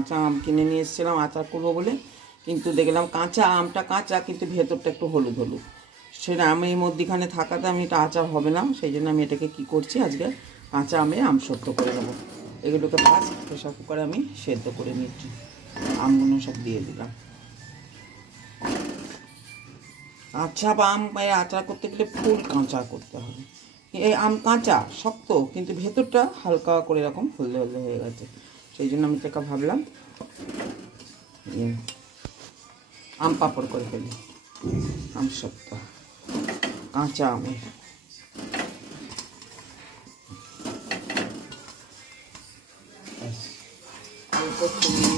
কাঁচা আম কিনে নিয়ে এসেছিলাম আচার করবো বলে, কিন্তু দেখলাম কাঁচা আমটা কাঁচা, কিন্তু ভেতরটা একটু হলুদ হলুদ। সেটা আমি মধ্যিখানে থাকাতে আমি এটা আচার হবে না, সেই জন্য আমি এটাকে কী করছি, আজকে কাঁচা আমে আমসত্ব করে নেবো। এগুলোকে ফার্স্ট প্রেশার কুকারে আমি সেদ্ধ করে নিচ্ছি। আমগুলো সব দিয়ে দিলাম। আচ্ছা, আম আচার করতে গেলে ফুল কাঁচা করতে হবে। এই আম কাঁচা শক্ত, কিন্তু ভেতরটা হালকা করে এরকম হলদে হলদে হয়ে গেছে, সেই জন্য আমি এটা ভাবলাম আম পাপড় করে ফেলি। আম সত্য কাঁচা আমের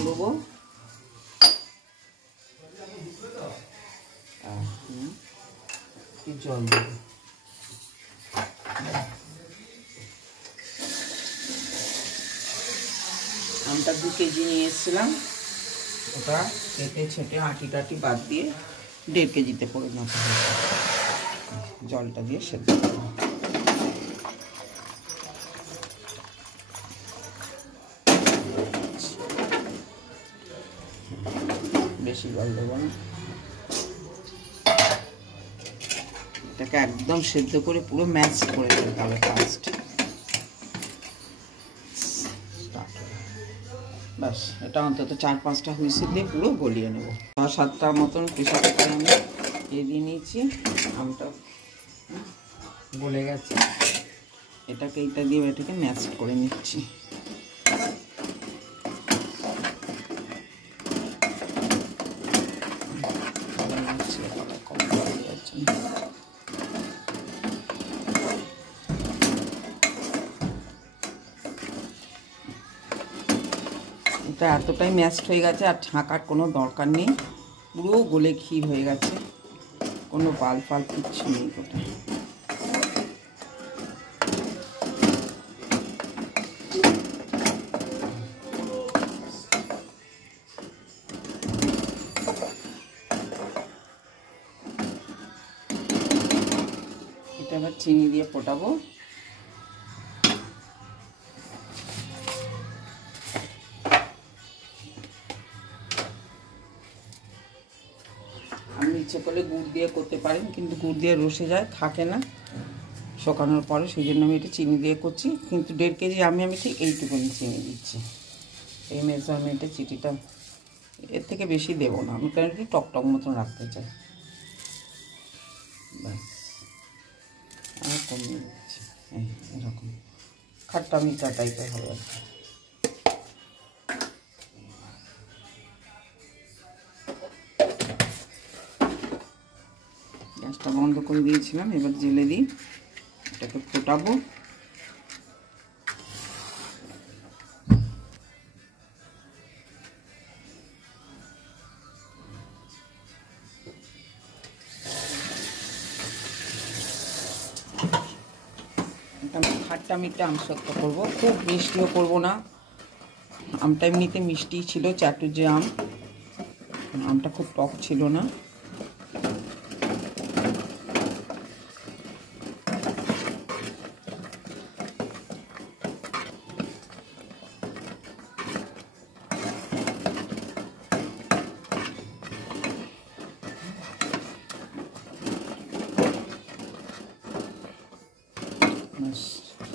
দেবো। জল দেবো। আমটা 2 কেজি নিয়ে এসেছিলাম, ওটা কেটে ছেটে আটি টাটি বাদ দিয়ে 1.5 কেজিতে পরিণত হয়েছে। জলটা দিয়ে সেদ্ধ করবো। বেশি জল দেবো না, এটাকে একদম সেদ্ধ করে পুরো ম্যাশ করে ফেলতে হবে ফার্স্ট। ব্যাস, এটা অন্তত 4-5টা হুইসেল দিয়ে পুরো গলিয়ে নেব। 6-7টার মতন প্রেশার কুকারে আমি দিয়ে নিয়েছি। আমটা গলে গেছে, এটাকে এইটা দিয়ে এটাকে ম্যাশ করে নিচ্ছি। এটা এতটাই ম্যাশড হয়ে গেছে, আর ঢাকার কোনো দরকার নেই, পুরো গলে ক্ষীর হয়ে গেছে, কোনো পাল পাল কিচ্ছু নেই ওটা। এটা এবার চিনি দিয়ে ফোটাবো। আপনি ইচ্ছে করলে গুড় দিয়ে করতে পারেন, কিন্তু গুড় দিয়ে রসে যায়, থাকে না শুকানোর পরে, সেই জন্য আমি এটা চিনি দিয়ে করছি। কিন্তু 1.5 কেজি আমি ঠিক এইটুকুনি চিনি দিচ্ছি। এই মেজারমেন্টে চিনিটা এর থেকে বেশি দেবো না, আমি কারণ একটু টকটক মতন রাখতে চাই। ব্যাস, আর কমিয়ে দিচ্ছি। এরকম খাট্টা মিঠা টাইপের হবে আর কি। গ্যাসটা বন্ধ করে দিয়েছিলাম, এবার জেলে দিই, এটাকে ফোটাবো। খাট্টা মিঠা আমসত্ব করবো, খুব মিষ্টিও করবো না। আমটা এমনিতে মিষ্টি ছিল, চাটুজে আম, আমটা খুব টক ছিল না।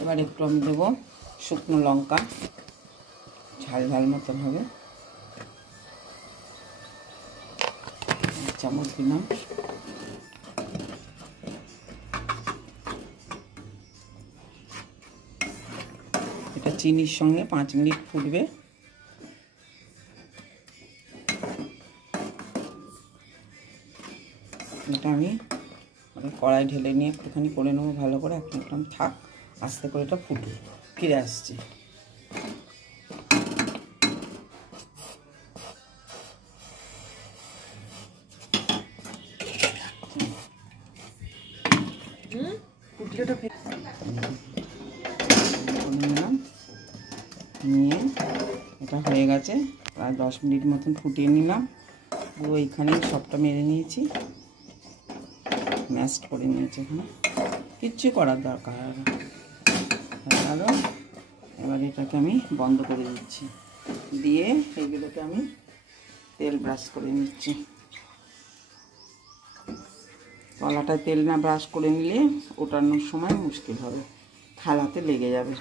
এবার একটু আমি দেবো শুকনো লঙ্কা, ঝাল ঝাল মতন হবে, 1 চামচ দিলাম। এটা চিনির সঙ্গে 5 মিনিট ফুটবে। এটা আমি কড়াই ঢেলে নিয়ে একটুখানি করে নেবো ভালো করে। একদম থাক, আস্তে করে এটা ফুটে ফিরে আসছে। নিলাম, নিয়ে এটা হয়ে গেছে, প্রায় 10 মিনিট মতন ফুটিয়ে নিলাম। পুরো এইখানে সবটা মেরে নিয়েছি, ম্যাশড করে নিয়েছি। এখানে কিচ্ছু করার দরকার আরও। এবার এটাকে আমি বন্ধ করে দিচ্ছি। দিয়ে এইগুলোকে আমি তেল ব্রাশ করে নিচ্ছি। তলাটায় তেল না ব্রাশ করে নিলে ওঠানোর সময় মুশকিল হবে, থালাতে লেগে যাবে।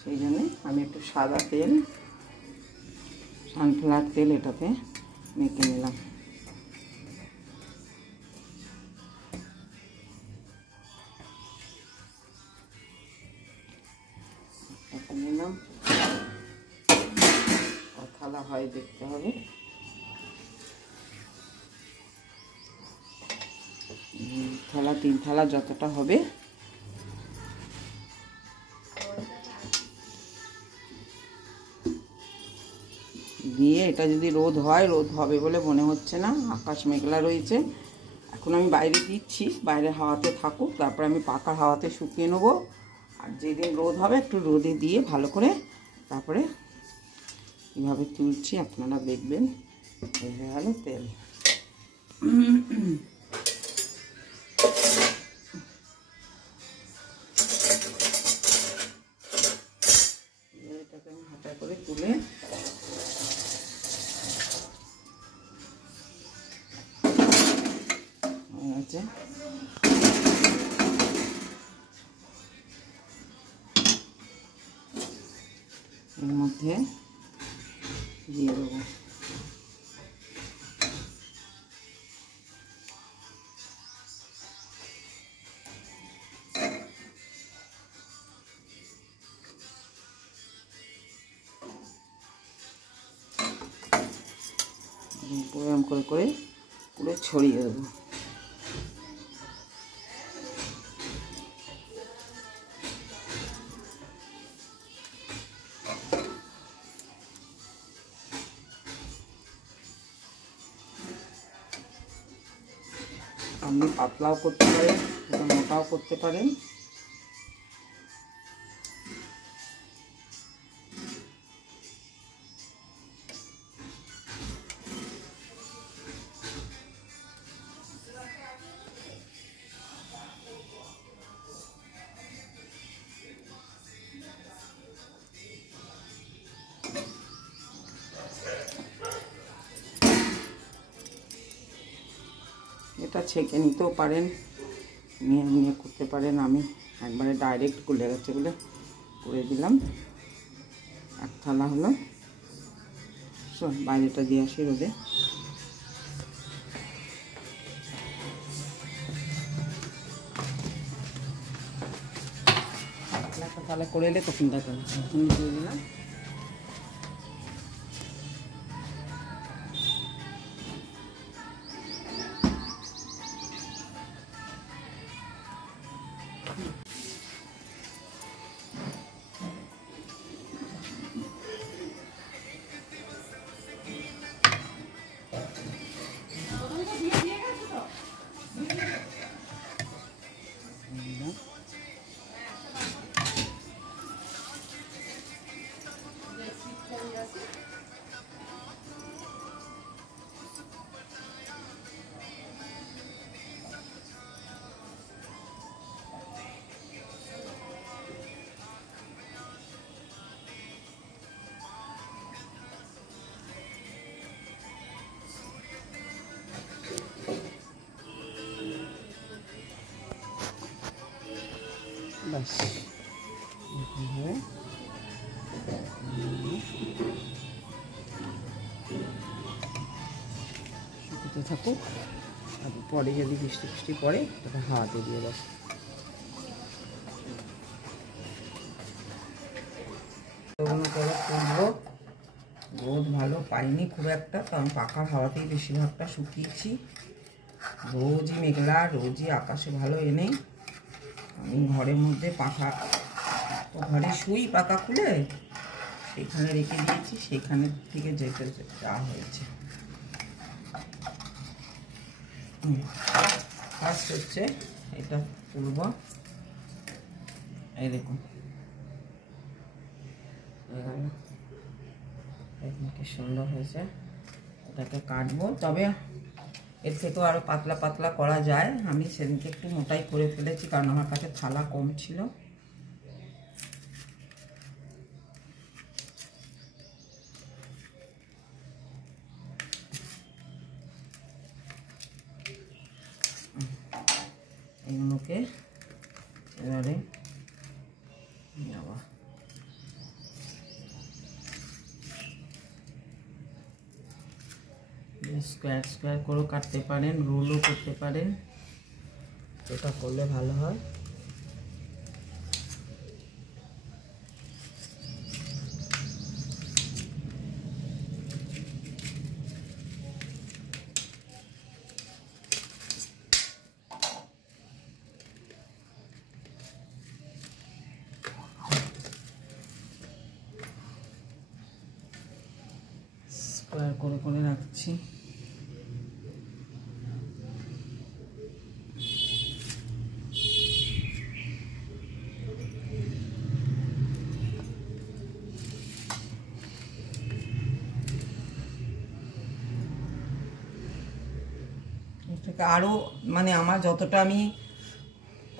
সেই জন্যে আমি একটু সাদা তেল, সানফ্লাওয়ার তেল এটাতে মেখে নিলাম। নিলাম, থালা হয় দেখতে হবে। থালা 3 থালা যতটা হবে দিয়ে, এটা যদি রোদ হয়, রোদ হবে বলে মনে হচ্ছে না, আকাশ মেঘলা রয়েছে। এখন আমি বাইরে দিচ্ছি, বাইরে হাওয়াতে থাকুক, তারপর আমি পাখার হাওয়াতে শুকিয়ে নেবো। আর যেদিন রোদ হবে একটু রোদে দিয়ে ভালো করে তারপরে কীভাবে তুলছি আপনারা দেখবেন। এই হয়ে গেল তেল। এটাকে আমি হাতা করে তুলে হয়ে গেছে। এর মধ্যে দিয়ে দেবো এরকম করে করে পুরো ছড়িয়ে দেবো। আপনি পাতলাও করতে পারেন, মোটাও করতে পারেন। এটা ছেঁকে নিতেও পারেন, নিয়ে নিয়ে করতে পারেন। আমি একবারে ডাইরেক্ট গুলে গেছে বলে করে দিলাম। এক থালা হলো, বাইরেটা দিয়ে আসি রোদে। একটা থালা করে এলে তখন দেখা এখন দিয়ে দিলাম। বাস শুকোতে থাকুক, পরে যদি বৃষ্টি বৃষ্টি পড়ে তখন হাওয়াতে দিয়ে দেবো। তুলবো, রোদ ভালো পাইনি খুব একটা, কারণ পাখার হাওয়াতেই বেশিরভাগটা শুকিয়েছি। রোজই মেঘলা, রোজই আকাশে ভালো এনে আমি ঘরের মধ্যে পাখা, তো ঘরে শুই পাখা খুলে, সেখানে রেখে দিয়েছি, সেখানে থেকে যেতে যাওয়া হয়েছে। ফার্স্ট হচ্ছে এটা তুলব, এই দেখুন কি সুন্দর হয়েছে। এটাকে কাটবো, তবে এর থেকেও আরও পাতলা পাতলা করা যায়। আমি সেদিনকে একটু মোটাই করে ফেলেছি, কারণ আমার কাছে থালা কম ছিল। এগুলোকে এবারে স্কোয়ার স্কোয়ার করেও কাটতে পারেন, রোলও করতে পারেন, এটা করলে ভালো হয়। স্কোয়ার করে করে রাখছি। আরও মানে আমার যতটা আমি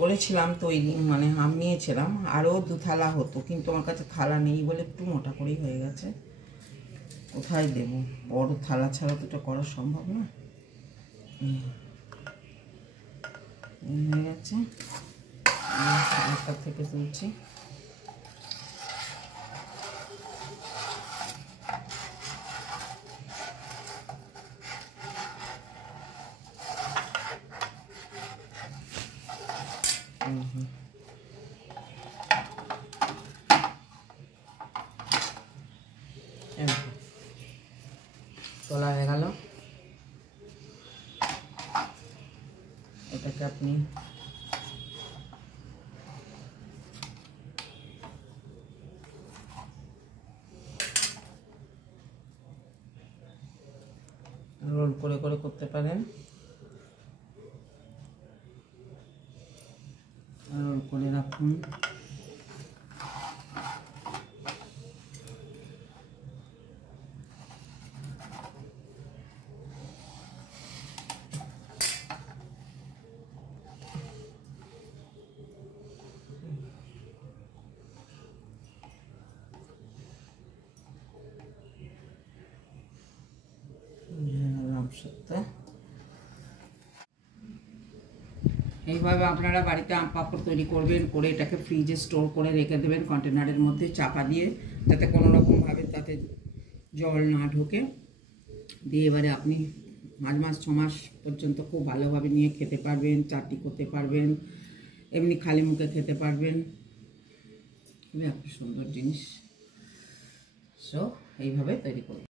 করেছিলাম তৈরি মানে হাম নিয়েছিলাম আরও 2 থালা হতো, কিন্তু আমার কাছে থালা নেই বলে একটু মোটা করেই হয়ে গেছে। কোথায় দেব, বড় থালা ছাড়া তো এটা করা সম্ভব না। হয়ে গেছে, একটা থেকে তুলছি। তোলা হয়ে গেল। এটাকে আপনি রোল করে করে করতে পারেন, রোল করে রাখুন। এইভাবে আপনারা বাড়িতে আম পাঁপড় তৈরি করবেন, করে এটাকে ফ্রিজে স্টোর করে রেখে দেবেন কন্টেনারের মধ্যে চাপা দিয়ে, যাতে কোনো রকমভাবে তাতে জল না ঢোকে। দিয়ে এবারে আপনি 5 মাস 6 মাস পর্যন্ত খুব ভালোভাবে নিয়ে খেতে পারবেন, চাটনি করতে পারবেন, এমনি খালি মুখে খেতে পারবেন। খুবই একটা সুন্দর জিনিস। সো এইভাবে তৈরি করুন।